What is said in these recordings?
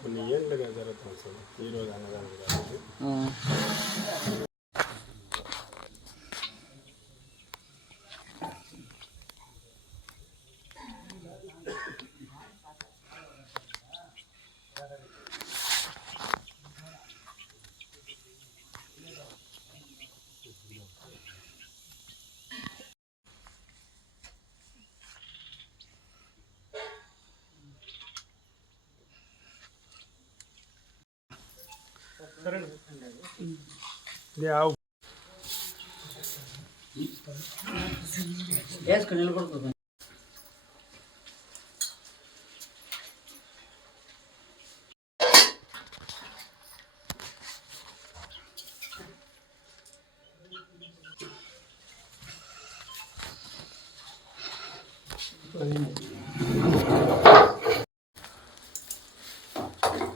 కొన్ని ఏళ్ళుగా జరుగుతుంది సార్. ఈరోజు అన్నదానం కాదు. ఇది ఆవు వేసుకుని నిలబడుతుంది.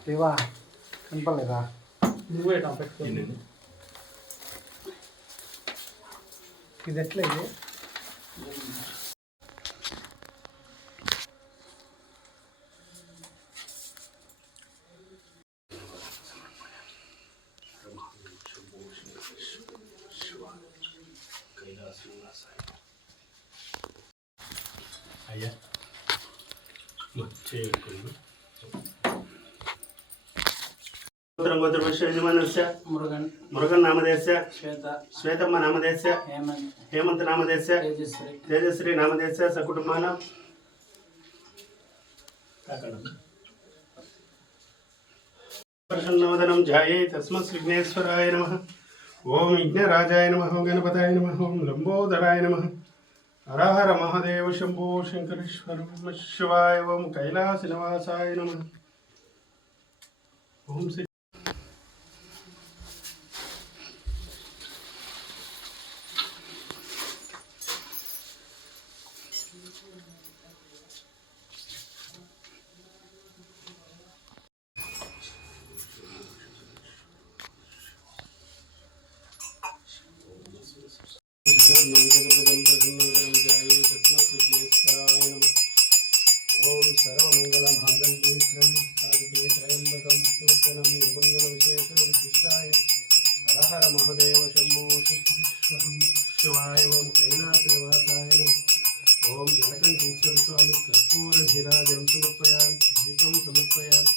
దేవా కనపడలేదా? నువ్వే పెట్టుకోండి. ఇది ఎట్లా ఇది? అయ్యా చేయకుండా మురుగన్ నామదేశ్య శ్వేతమ్మ నామదేశ్య హేమంత్ నామదేశ్య తేజశ్రీ నామదేశ్య సకుటుంబాన ప్రసన్నవదనం ధ్యాయే తస్మత్ విఘ్నేశ్వరాయ నమః. ఓం విఘ్నరాజాయ నమః. గణపతాయ నమః. ఓం లంబోదరాయ నమః. హర హర మహాదేవ శంభో శంకరేశ్వర నమః శివాయ. ఓం కైలాస నివాసాయ నమః. ఓం శ్రీ ఓం సర్వమంగళం మంగళే సాధికే త్రయంబకం శివజనం నిర్మంగళ విశేషణం విశిష్టాయ. హర హర మహాదేవ శంభో శంకరేశ్వరం శివాయ. ఓం కైలాస నివాసాయ నమః. ఓం జలకంఠేశ్వర స్వామి కర్పూర హిరాజం సమర్పయామి. దీపం సమర్పయామి.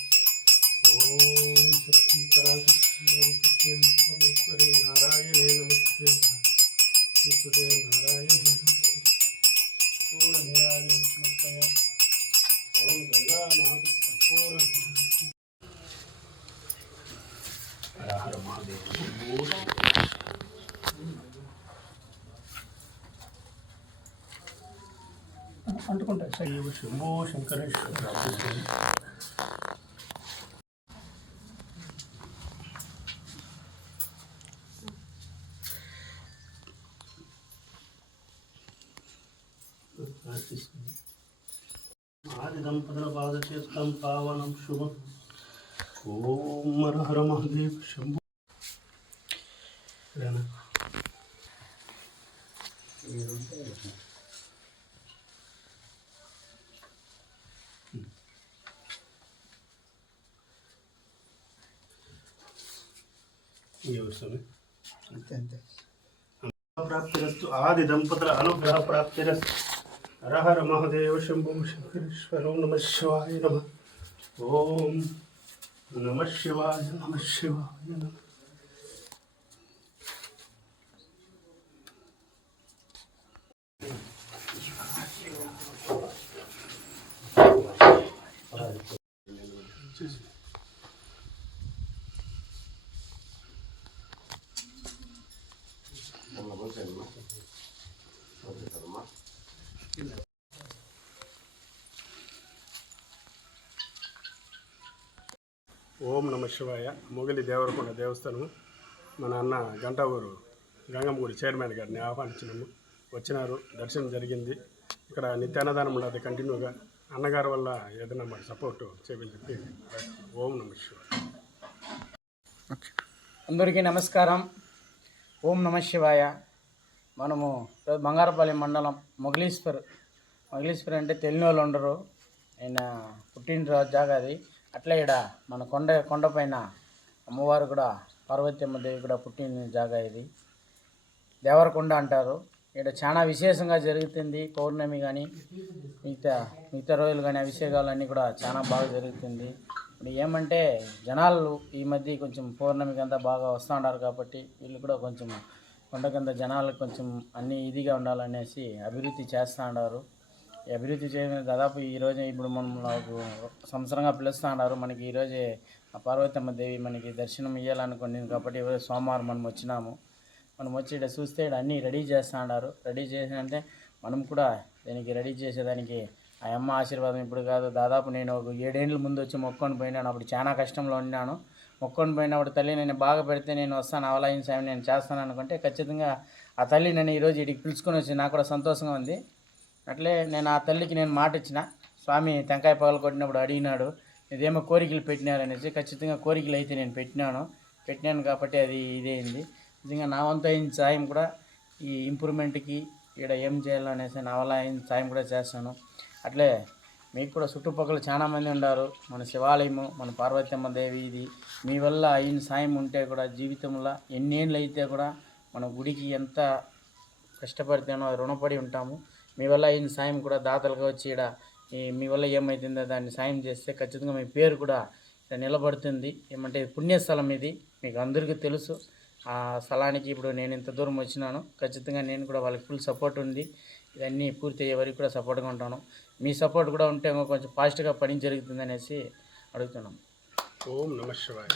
ఓం శక్తి పరాశక్తి నారాయణే నమస్తే. నారాయణ కర్పూర హిరాజం సమర్పయామి. ఓం గంగానాథ కర్పూర హర హర మహాదేవ శంభో అంటుకుంటాయి. శంభో శంకరేశ్వర. ఆది దంపతుల పాదచేత్తం పావనం శుభం. ఓం హర హర మహాదేవ శంభో. అంతే అంతే. ప్రాప్తిరస్తు. ఆది దంపతుల అనుగ్రహ ప్రాప్తిరస్తు. హర హర మహాదేవ శంభో శంకరేశ్వర. నమ శివాయ నమ. ఓం నమ శివాయ నమ శివాయ నమ. ఓం నమ శివాయ. మొగలి దేవరకొండ దేవస్థానం మన అన్న గంటా ఊరు గంగమ్మగుడి చైర్మన్ గారిని ఆహ్వానించినాము. వచ్చినారు, దర్శనం జరిగింది. ఇక్కడ నిత్యాన్నదానం ఉన్నది కంటిన్యూగా. అన్నగారి వల్ల ఏదైనా మాకు సపోర్ట్ చేయమని చెప్పి. ఓం నమ శివాయ. అందరికీ నమస్కారం. ఓం నమ శివాయ. మనము బంగారపల్లి మండలం మొగలీశ్వర్ అంటే తెలియని వాళ్ళు ఉండరు. ఆయన పుట్టినరోజు జాగా అది. అట్లే ఇక్కడ మన కొండపైన అమ్మవారు కూడా పార్వతమ్మ దేవి కూడా పుట్టిన జాగా ఇది దేవరకొండ అంటారు. ఇక్కడ చాలా విశేషంగా జరుగుతుంది. పౌర్ణమి కానీ మిగతా రోజులు కానీ అభిషేకాలన్నీ కూడా చాలా బాగా జరుగుతుంది. ఇప్పుడు ఏమంటే జనాలు ఈ మధ్య కొంచెం పౌర్ణమికి అంతా బాగా వస్తూ ఉన్నారు కాబట్టి వీళ్ళు కూడా కొంచెం కొండ కింద జనాలకు కొంచెం అన్నీ ఇదిగా ఉండాలనేసి అభివృద్ధి చేస్తూ ఉన్నారు. ఈ అభివృద్ధి చేయడం దాదాపు ఈరోజు ఇప్పుడు మనం నాకు సంవత్సరంగా పిలుస్తూ ఉన్నారు. మనకి ఈరోజే ఆ పార్వతమ్మ దేవి మనకి దర్శనం ఇవ్వాలనుకున్నాను కాబట్టి ఈరోజు సోమవారం మనం వచ్చినాము. మనం వచ్చి ఇక్కడ చూస్తే ఇక్కడ అన్నీ రెడీ చేస్తూ ఉన్నారు. రెడీ చేసినంటే మనం కూడా దీనికి రెడీ చేసేదానికి ఆ అమ్మ ఆశీర్వాదం ఇప్పుడు కాదు, దాదాపు నేను ఒక 7 ఏళ్ళ ముందు వచ్చి మొక్కొని పోయినాను. అప్పుడు చాలా కష్టంలో ఉన్నాను. మొక్కొని పోయినప్పుడు తల్లి నేను బాగా పెడితే నేను వస్తాను, అవలాయిన సాయం నేను చేస్తాను అనుకుంటే ఖచ్చితంగా ఆ తల్లి నన్ను ఈరోజు ఇక్కడికి పిలుచుకొని వచ్చి నాకు కూడా సంతోషంగా ఉంది. అట్లే నేను ఆ తల్లికి నేను మాట ఇచ్చిన, స్వామి టెంకాయ పగలు కొట్టినప్పుడు అడిగినాడు ఇదేమో కోరికలు పెట్టినారనేసి. ఖచ్చితంగా కోరికలు అయితే నేను పెట్టినాను కాబట్టి అది ఇదేంది. నిజంగా నా వంతు అయిన సాయం కూడా ఈ ఇంప్రూవ్మెంట్కి ఇక్కడ ఏం చేయాలనేసి నా వల్ల అయిన సాయం కూడా చేస్తాను. అట్లే మీకు కూడా చుట్టుపక్కల చాలామంది ఉన్నారు. మన శివాలయము, మన పార్వతమ్మ దేవి ఇది మీ వల్ల అయిన సాయం ఉంటే కూడా జీవితంలో ఎన్నేళ్ళు అయితే కూడా మన గుడికి ఎంత కష్టపడితేనో రుణపడి ఉంటాము. మీ వల్ల అయిన సాయం కూడా దాతలుగా వచ్చి ఇక్కడ మీ వల్ల ఏమవుతుందో దాన్ని సాయం చేస్తే ఖచ్చితంగా మీ పేరు కూడా ఇక్కడ నిలబడుతుంది. ఏమంటే పుణ్యస్థలం ఇది, మీకు అందరికీ తెలుసు. ఆ స్థలానికి ఇప్పుడు నేను ఇంత దూరం వచ్చినాను. ఖచ్చితంగా నేను కూడా వాళ్ళకి ఫుల్ సపోర్ట్ ఉంది. ఇవన్నీ పూర్తి అయ్యే వరకు కూడా సపోర్ట్గా ఉంటాను. మీ సపోర్ట్ కూడా ఉంటే కొంచెం ఫాస్ట్గా పని జరుగుతుంది అనేసి అడుగుతున్నాం. ఓం నమః శివాయ.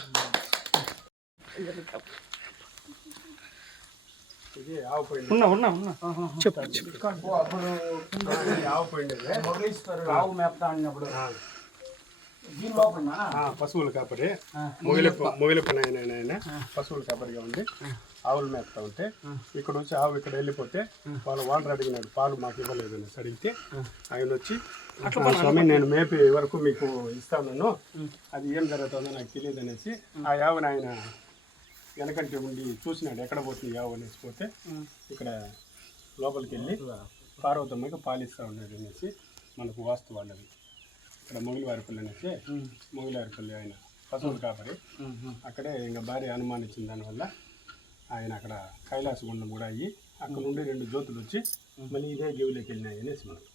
ఇది ఆవు పోయింది. ఆవు పోయింది. ఆవు మేపుతా ఉన్నప్పుడు పశువులు కాపరి మొగిలిప ఆయన పశువులు కాపరిగా ఉంది. ఆవులు మేపుతా ఉంటే ఇక్కడ వచ్చి ఆవు ఇక్కడ వెళ్ళిపోతే వాళ్ళు అడిగినాడు పాలు మాకు ఇవ్వలేదు అనేసి అడిగితే ఆయన వచ్చి స్వామి నేను మేపే వరకు మీకు ఇస్తాను, అది ఏం జరుగుతుందో నాకు తెలియదు అనేసి ఆ ఆవుని ఆయన వెనకంటే ఉండి చూసినాడు ఎక్కడ పోతుంది ఆవు అనేసి. పోతే ఇక్కడ లోపలికి వెళ్ళి పార్వతమ్మకి పాలిస్తూ ఉన్నాడు అనేసి మనకు వాస్తవాలు అవి. ఇక్కడ మొగిలివారిపల్లి అనేసి మొగిలివారిపల్లి ఆయన పశువులు కాపరి. అక్కడే ఇంకా భార్య అనుమానించిన దానివల్ల ఆయన అక్కడ కైలాసగుండం కూడా అయ్యి అక్కడ నుండి 2 జ్యోతులు వచ్చి మళ్ళీ ఇదే గేవులోకి వెళ్ళినాయి అనేసి మనకు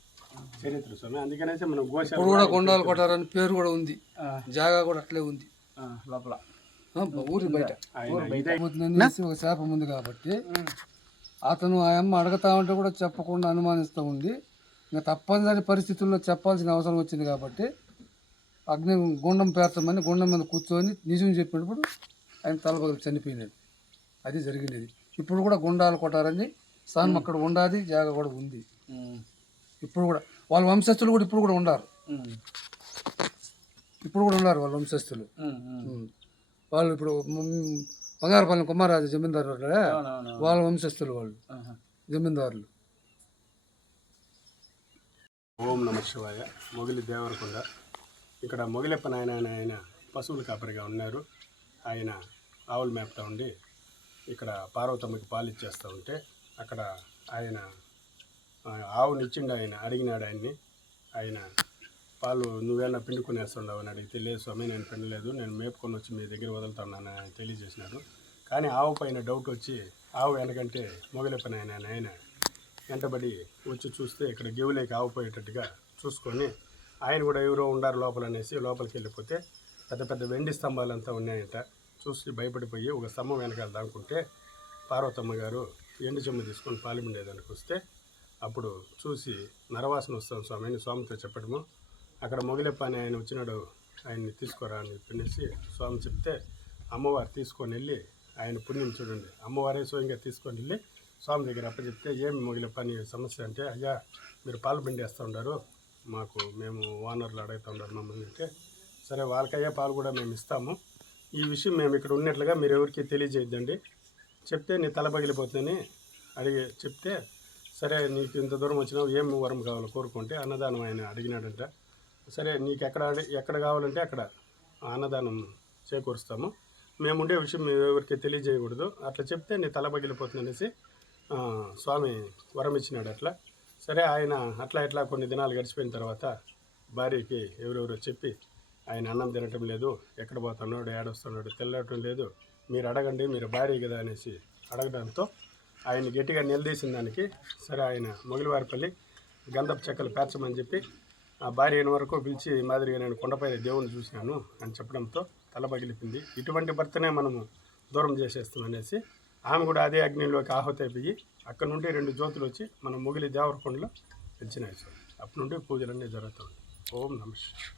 చరిత్ర స్వామి. అందుకనేసి మనం గోశాల కూడా కొండాలు కొట్టారని పేరు కూడా ఉంది, జాగా కూడా అట్లే ఉంది లోపల ఊరి బయట. ఒక శాపం ఉంది కాబట్టి అతను ఆ అమ్మ అడగతా ఉంటే కూడా చెప్పకుండా అనుమానిస్తూ ఉంది. ఇంకా తప్పనిసరి పరిస్థితుల్లో చెప్పాల్సిన అవసరం వచ్చింది కాబట్టి అగ్ని గుండం పేర్చమని గుండం మీద కూర్చొని నిజం చెప్పినప్పుడు ఆయన తలపగలు చనిపోయినాడు. అది జరిగినది. ఇప్పుడు కూడా గుండాలు కొట్టారని స్థానం అక్కడ ఉండాది, జాగా కూడా ఉంది. ఇప్పుడు కూడా వాళ్ళ వంశస్థులు కూడా ఇప్పుడు కూడా ఉన్నారు వాళ్ళ వంశస్థులు. వాళ్ళు ఇప్పుడు బంగారపల్లి కుమారరాజు జమీందారు వాళ్ళ వంశస్థులు, వాళ్ళు జమీందారులు. ఓం నమః శివాయ. మొగిలి దేవరకొండ. ఇక్కడ మొగిలప్ప ఆయన పశువుల కాపరిగా ఉన్నారు. ఆయన ఆవులు మేపుతా ఉండి ఇక్కడ పార్వతమ్మకి పాలు ఇచ్చేస్తూ ఉంటే అక్కడ ఆయన ఆవునిచ్చిండు. ఆయన అడిగినాడు ఆయన్ని, ఆయన పాలు నువ్వేనా పిండుకునేస్తుండవు అని అడిగితే లేదు స్వామి నేను పిండలేదు, నేను మేపుకొని వచ్చి మీ దగ్గర వదులుతున్నాను అని తెలియజేసినాడు. కానీ ఆవు పైన డౌట్ వచ్చి ఆవు వెనకంటే మొగిలప్ప ఆయన వెంటబడి వచ్చి చూస్తే ఇక్కడ గేవులేకి ఆవుపోయేటట్టుగా చూసుకొని ఆయన కూడా ఎవరో ఉండారు లోపల అనేసి లోపలికి వెళ్ళిపోతే పెద్ద పెద్ద వెండి స్తంభాలంతా ఉన్నాయంట. చూసి భయపడిపోయి ఒక స్తంభం వెనకాల దాక్కుంటే పార్వతమ్మ గారు ఎండు చెమ్మ తీసుకొని పాలిమిండేదానికి వస్తే అప్పుడు చూసి నరవాసన వస్తాం స్వామి అని స్వామితో చెప్పడము. అక్కడ మొగిలప్ప అని ఆయన వచ్చినాడు, ఆయన్ని తీసుకోరా అని చెప్పేసి స్వామి చెప్తే అమ్మవారు తీసుకొని వెళ్ళి ఆయన పుణ్యం చూడండి, అమ్మవారే స్వయంగా తీసుకొని వెళ్ళి స్వామి దగ్గర అప్పచెప్తే ఏమి మొగిలప్ప అని సమస్య అంటే అయ్యా మీరు పాలు పిండేస్తూ ఉన్నారు, మేము ఓనర్లు అడుగుతూ ఉన్నారు మమ్మల్ని అంటే సరే వాళ్ళకయ్యే పాలు కూడా మేము ఇస్తాము, ఈ విషయం మేము ఇక్కడ ఉన్నట్లుగా మీరు ఎవరికి తెలియజేయద్దండి, చెప్తే నీ తల పగిలిపోతుందని చెప్తే సరే నీకు ఇంత దూరం వచ్చినావు ఏం వరం కావాలో కోరుకుంటే అన్నదానం ఆయన అడిగినాడంట. సరే నీకు ఎక్కడ కావాలంటే అక్కడ అన్నదానం చేకూరుస్తాము, మేము ఉండే విషయం మేము ఎవరికి తెలియజేయకూడదు, అట్లా చెప్తే నీ తల పగిలిపోతుంది అనేసి స్వామి వరం ఇచ్చినాడు. అట్లా సరే ఆయన అట్లా కొన్ని దినాలు గడిచిపోయిన తర్వాత భార్యకి ఎవరెవరో చెప్పి ఆయన అన్నం తినటం లేదు, ఎక్కడ పోతున్నాడు, ఏడొస్తున్నాడు తెల్లటం లేదు, మీరు అడగండి, మీరు భార్య కదా అనేసి అడగడంతో ఆయన గట్టిగా నిలదీసిన దానికి సరే ఆయన మొగిలివారిపల్లి గంధపు చెక్కలు పేర్చమని చెప్పి ఆ భార్య అయిన వరకు పిలిచి మాదిరిగా నేను కొండపై దేవుని చూసినాను అని చెప్పడంతో తల పగిలిపింది. ఇటువంటి భర్తనే మనము దూరం చేసేస్తాం అనేసి ఆమె కూడా అదే అగ్నిలోకి ఆహుతైపోయి అక్కడ నుండి 2 జ్యోతులు వచ్చి మన మొగిలి దేవరకొండలో పెంచినాయి సార్. అప్పటి నుండి పూజలన్నీ జరుగుతాయి. ఓం నమః శివాయ.